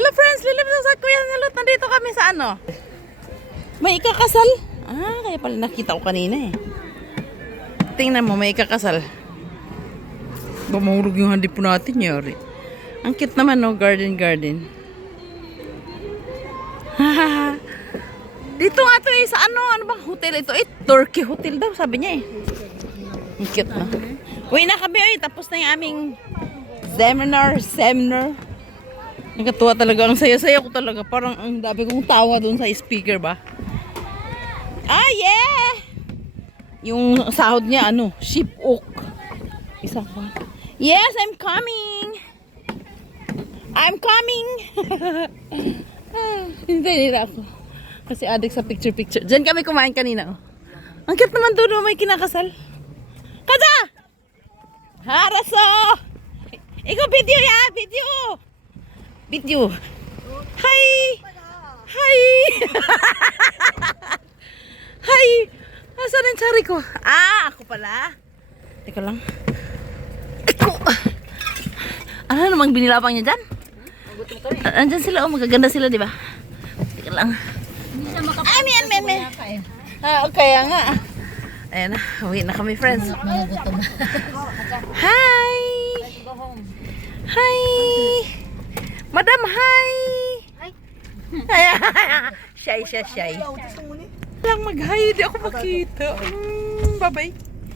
Hello friends, lilipit sa Kuya Nalot. Nandito kami sa ano? May ikakasal. Kaya pala nakita ko kanina eh. Tingnan mo, may ikakasal. Mahulog yung handi po natin, yari. Ang cute naman, no? Garden. Dito nga to eh, sa ano bang hotel ito? Turkey Hotel daw, sabi niya eh. Ang cute, no? Uwi na kami, tapos na yung aming seminar. Nakatuwa talaga, ang saya-saya ko talaga. Parang ang dami kong tawa dun sa speaker ba? Yeah! Yung sahod niya, sheep oak. Isa pa. Yes, I'm coming! Hindi nila ako. Kasi addict sa picture. Diyan kami kumain kanina. Ang cute naman doon, may kinakasal. Kaja! Haraso! Ikaw video ya! Video! Hi! Hi! Asan ang tsari ko? Ako pala. Teka lang. Ano namang binilapang niya dyan? Andyan sila, magaganda sila, di ba? Teka lang. May. Kaya nga. Ayan na, uwi na kami, friends. Hi! Madam, hi! Shy. Lang mag-hi, di ako makita. Bye-bye.